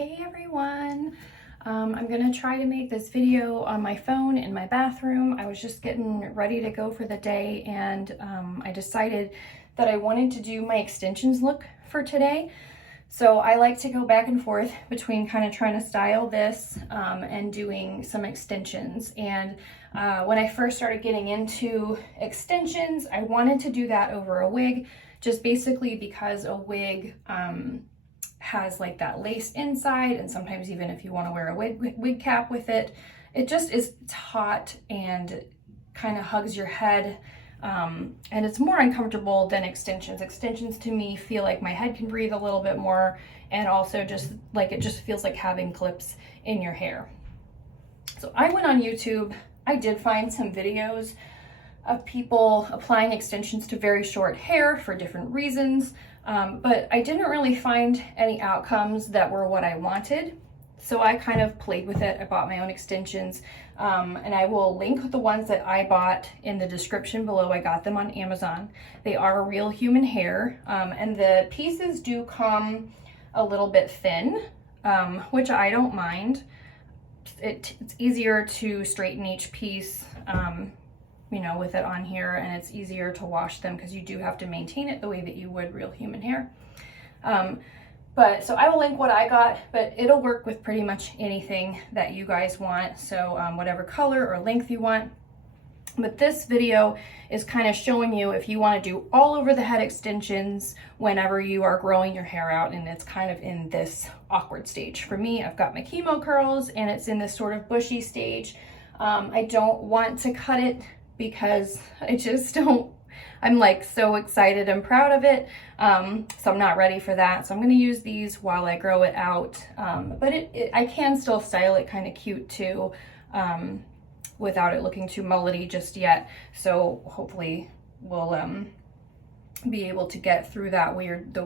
Hey everyone! I'm gonna try to make this video on my phone in my bathroom. I was just getting ready to go for the day and I decided that I wanted to do my extensions look for today. So I like to go back and forth between kind of trying to style this and doing some extensions. And when I first started getting into extensions, I wanted to do that over a wig, just basically because a wig has like that lace inside, and sometimes even if you want to wear a wig cap with it, it just is hot and kind of hugs your head. And it's more uncomfortable than extensions. Extensions to me feel like my head can breathe a little bit more, and also just like it just feels like having clips in your hair. So I went on YouTube. I did find some videos of people applying extensions to very short hair for different reasons, but I didn't really find any outcomes that were what I wanted. So I kind of played with it. I bought my own extensions, and I will link the ones that I bought in the description below. I got them on Amazon. They are real human hair, and the pieces do come a little bit thin, which I don't mind. It's easier to straighten each piece, you know, with it on here, and it's easier to wash them because you do have to maintain it the way that you would real human hair. But so I will link what I got, but it'll work with pretty much anything that you guys want. So whatever color or length you want. But this video is kind of showing you if you want to do all over the head extensions whenever you are growing your hair out, and it's kind of in this awkward stage. For me, I've got my chemo curls and it's in this sort of bushy stage. I don't want to cut it because I just don't, I'm like so excited and proud of it. So I'm not ready for that. So I'm going to use these while I grow it out. But I can still style it kind of cute too, without it looking too mullety just yet. So hopefully we'll be able to get through that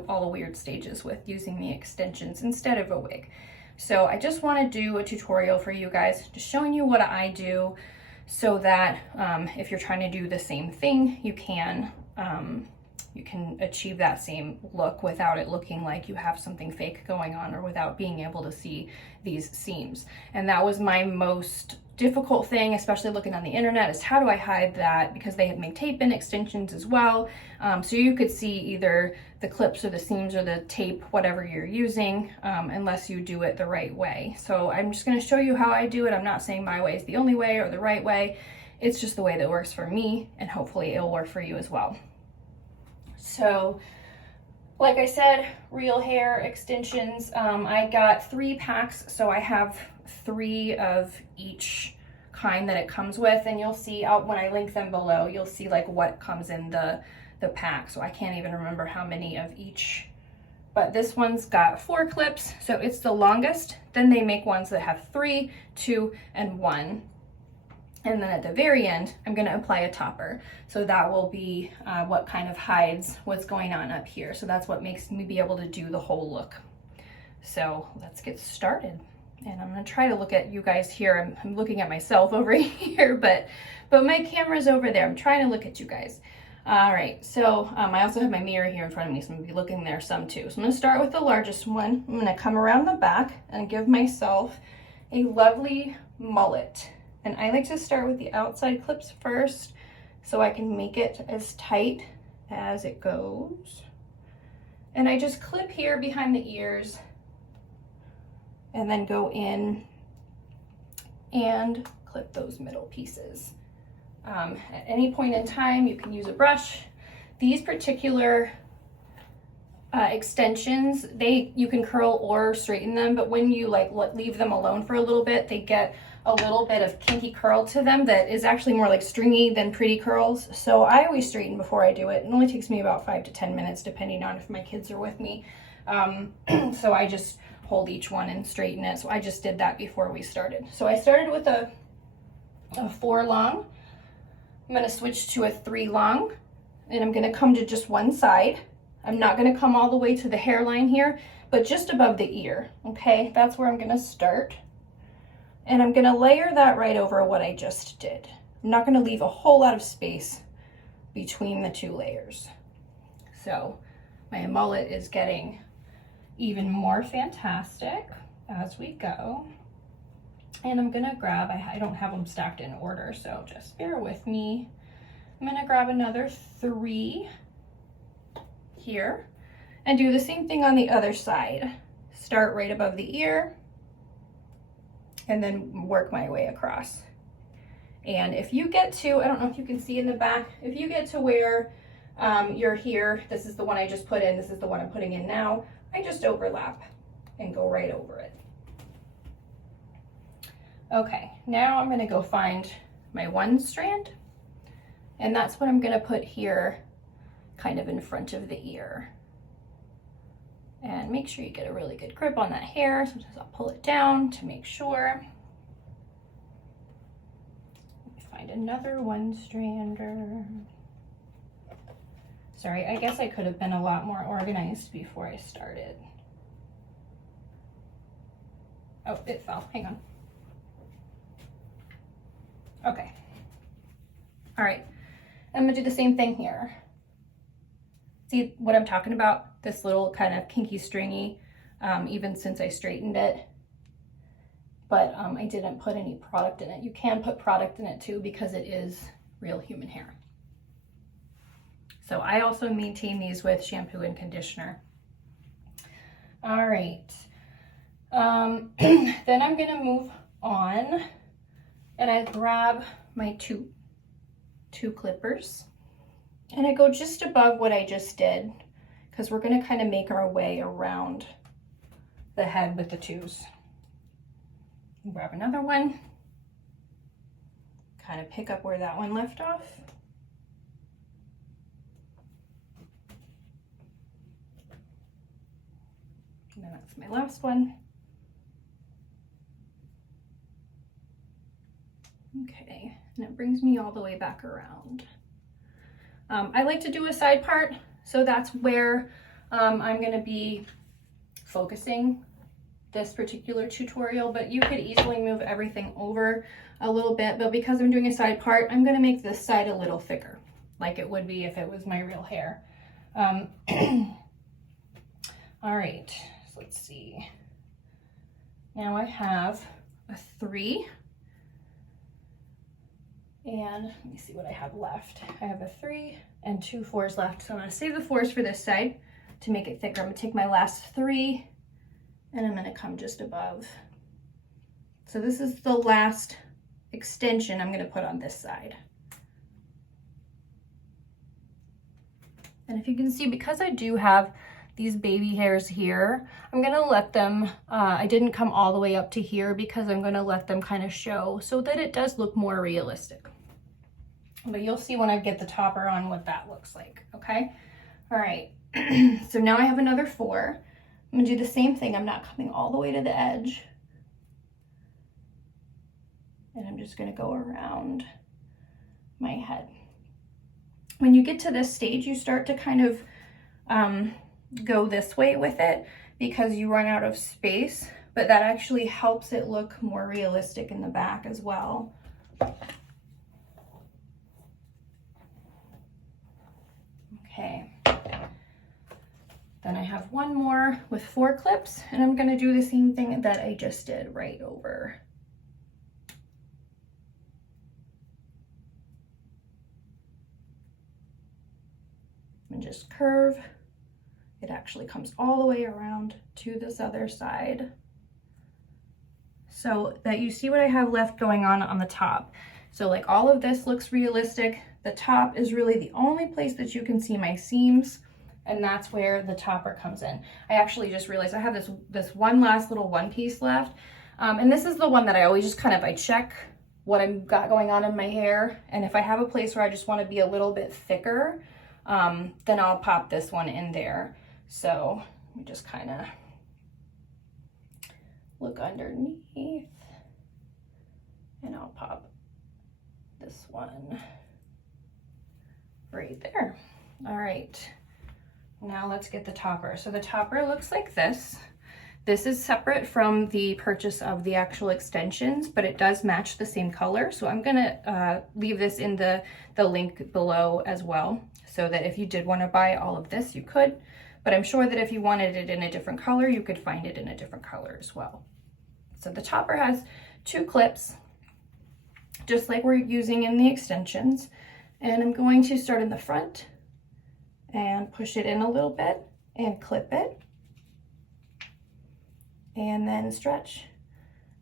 all the weird stages with using the extensions instead of a wig. So I just want to do a tutorial for you guys, just showing you what I do, so that if you're trying to do the same thing, you can achieve that same look without it looking like you have something fake going on, or without being able to see these seams. And that was my most difficult thing, especially looking on the internet, is how do I hide that, because they make tape in extensions as well. So you could see either the clips or the seams or the tape, whatever you're using, unless you do it the right way. So I'm just going to show you how I do it. I'm not saying my way is the only way or the right way. It's just the way that works for me, and hopefully it'll work for you as well. So like I said, real hair extensions, I got 3 packs, so I have 3 of each kind that it comes with, and you'll see when I link them below, you'll see like what comes in the pack. So I can't even remember how many of each, but this one's got 4 clips, so it's the longest. Then they make ones that have 3, 2, and 1. And then at the very end, I'm going to apply a topper. So that will be what kind of hides what's going on up here. So that's what makes me be able to do the whole look. So let's get started. And I'm going to try to look at you guys here. I'm looking at myself over here, but my camera's over there. I'm trying to look at you guys. All right, so I also have my mirror here in front of me, so I'm going to be looking there some too. So I'm going to start with the largest one. I'm going to come around the back and give myself a lovely mullet. And I like to start with the outside clips first, so I can make it as tight as it goes. And I just clip here behind the ears, and then go in and clip those middle pieces. At any point in time, you can use a brush. These particular extensions, you can curl or straighten them, but when you leave them alone for a little bit, they get a little bit of kinky curl to them that is actually more like stringy than pretty curls. So I always straighten before I do it. It only takes me about 5 to 10 minutes depending on if my kids are with me. So I just hold each one and straighten it. So I just did that before we started. So I started with a 4 long. I'm going to switch to a 3 long, and I'm going to come to just one side. I'm not going to come all the way to the hairline here, but just above the ear. Okay, that's where I'm going to start. And I'm going to layer that right over what I just did. I'm not going to leave a whole lot of space between the 2 layers. So my mullet is getting even more fantastic. as we go. And I'm gonna grab, I don't have them stacked in order, so just bear with me. I'm gonna grab another 3 here and do the same thing on the other side. Start right above the ear and then work my way across. And if you get to, I don't know if you can see in the back, if you get to where you're here, this is the one I just put in, this is the one I'm putting in now, I just overlap and go right over it. Okay, now I'm gonna go find my 1 strand, and that's what I'm gonna put here, kind of in front of the ear. And make sure you get a really good grip on that hair. Sometimes I'll pull it down to make sure. Let me find another 1 strander. Sorry, I guess I could have been a lot more organized before I started. Oh, it fell, hang on. Okay. All right, I'm gonna do the same thing here. See what I'm talking about? This little kind of kinky stringy, even since I straightened it. But I didn't put any product in it. You can put product in it too because it is real human hair. So I also maintain these with shampoo and conditioner. All right. Then I'm gonna move on and I grab my two clippers and I go just above what I just did because we're gonna kind of make our way around the head with the 2s. Grab another one, kind of pick up where that one left off. And then that's my last one. Okay, and it brings me all the way back around. I like to do a side part, so that's where I'm gonna be focusing this particular tutorial, but you could easily move everything over a little bit, but because I'm doing a side part, I'm gonna make this side a little thicker, like it would be if it was my real hair. All right, so let's see. Now I have a 3, and let me see what I have left. I have a 3 and 2 4s left, so I'm gonna save the 4s for this side to make it thicker. I'm gonna take my last 3 and I'm gonna come just above. So this is the last extension I'm gonna put on this side. And if you can see, because I do have these baby hairs here, I'm gonna let them, I didn't come all the way up to here because I'm gonna let them kind of show so that it does look more realistic. But you'll see when I get the topper on what that looks like, okay? All right, so now I have another 4. I'm gonna do the same thing. I'm not coming all the way to the edge. And I'm just gonna go around my head. When you get to this stage, you start to kind of go this way with it because you run out of space, but that actually helps it look more realistic in the back as well. Okay. Then I have one more with 4 clips, and I'm gonna do the same thing that I just did right over. And just curve. It actually comes all the way around to this other side. So that you see what I have left going on the top. So like all of this looks realistic. The top is really the only place that you can see my seams, and that's where the topper comes in. I actually just realized I have this one last little one piece left. And this is the one that I always just kind of, I check what I've got going on in my hair. And if I have a place where I just want to be a little bit thicker, then I'll pop this one in there. So let me just kind of look underneath and I'll pop this one right there. All right, now let's get the topper. So the topper looks like this. This is separate from the purchase of the actual extensions, but it does match the same color. So I'm gonna leave this in the link below as well, so that if you did want to buy all of this, you could. But I'm sure that if you wanted it in a different color, you could find it in a different color as well. So the topper has 2 clips, just like we're using in the extensions. And I'm going to start in the front and push it in a little bit and clip it. And then stretch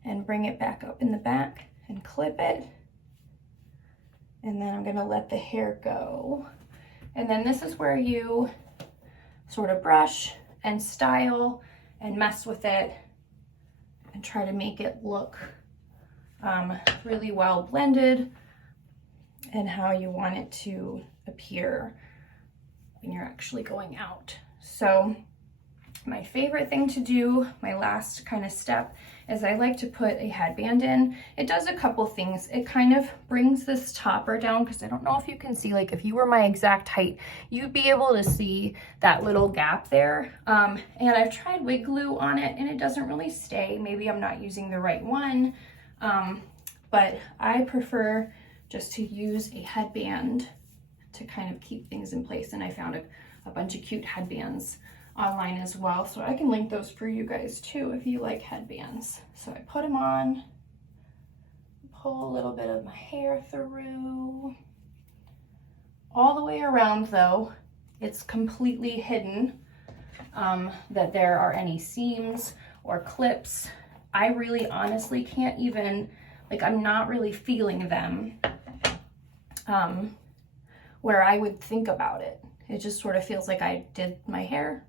and bring it back up in the back and clip it. And then I'm gonna let the hair go. And then this is where you sort of brush and style and mess with it and try to make it look really well blended and how you want it to appear when you're actually going out. So my favorite thing to do, my last kind of step, is I like to put a headband in. It does a couple things. It kind of brings this topper down, because I don't know if you can see, like if you were my exact height, you'd be able to see that little gap there. And I've tried wig glue on it and it doesn't really stay. Maybe I'm not using the right one, but I prefer just to use a headband to kind of keep things in place. And I found a bunch of cute headbands online as well, so I can link those for you guys too if you like headbands. So I put them on, pull a little bit of my hair through. All the way around though, it's completely hidden that there are any seams or clips. I really honestly can't even, like, I'm not really feeling them where I would think about it. It just sort of feels like I did my hair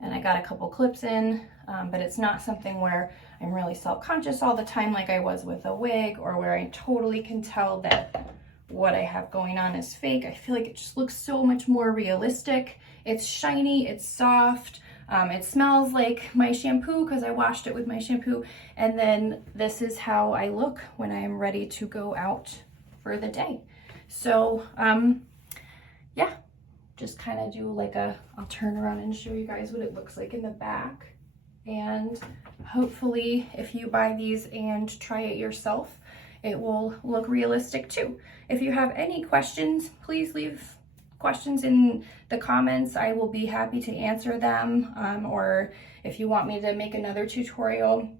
and I got a couple clips in, but it's not something where I'm really self-conscious all the time like I was with a wig, or where I totally can tell that what I have going on is fake. I feel like it just looks so much more realistic. It's shiny, it's soft, it smells like my shampoo because I washed it with my shampoo, and then this is how I look when I am ready to go out for the day. So yeah, just kind of do like I'll turn around and show you guys what it looks like in the back. And hopefully if you buy these and try it yourself, it will look realistic too. If you have any questions, please leave questions in the comments. I will be happy to answer them. Or if you want me to make another tutorial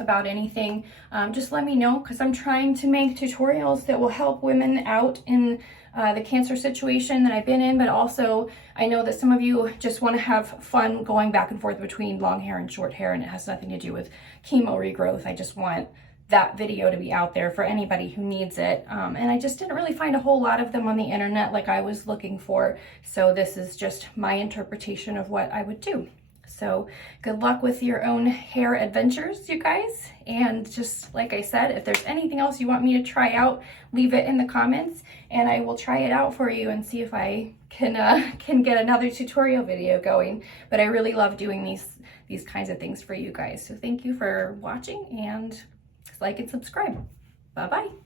about anything, just let me know, because I'm trying to make tutorials that will help women out in the cancer situation that I've been in, but also I know that some of you just want to have fun going back and forth between long hair and short hair, and it has nothing to do with chemo regrowth. I just want that video to be out there for anybody who needs it. And I just didn't really find a whole lot of them on the internet like I was looking for. So this is just my interpretation of what I would do. So good luck with your own hair adventures, you guys. And just like I said, if there's anything else you want me to try out, leave it in the comments and I will try it out for you and see if I can get another tutorial video going. But I really love doing these kinds of things for you guys. So thank you for watching, and like and subscribe. Bye-bye.